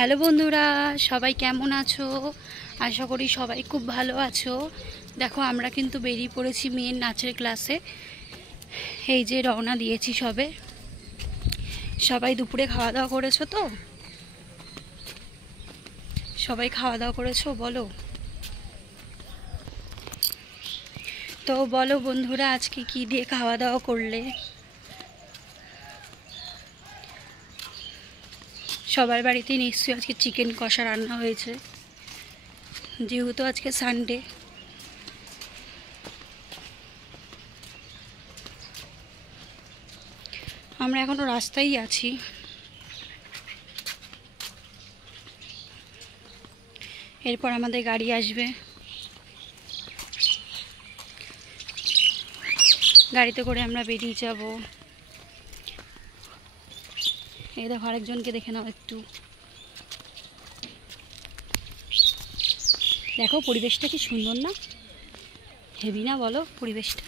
হ্যালো বন্ধুরা, সবাই কেমন আছো? আশা করি সবাই খুব ভালো আছো। দেখো আমরা কিন্তু বেরিয়ে পড়েছি মেয়ের নাচের ক্লাসে। এই যে রওনা দিয়েছি সবে। সবাই দুপুরে খাওয়া দাওয়া করেছো তো? সবাই খাওয়া দাওয়া করেছো বলো? তো বলো বন্ধুরা, আজকে কি দিয়ে খাওয়া দাওয়া করলে? সবার বাড়িতে নিশ্চয়ই আজকে চিকেন কষা রান্না হয়েছে, যেহেতু আজকে সানডে। আমরা এখনো রাস্তায় আছি। এরপর আমাদের গাড়ি আসবে, গাড়িতে করে আমরা বেরিয়ে যাব। এই দেখো আরেকজনকে দেখে নাও একটু। দেখো পরিবেশটা কি সুন্দর না? হেভি না বলো পরিবেশটা?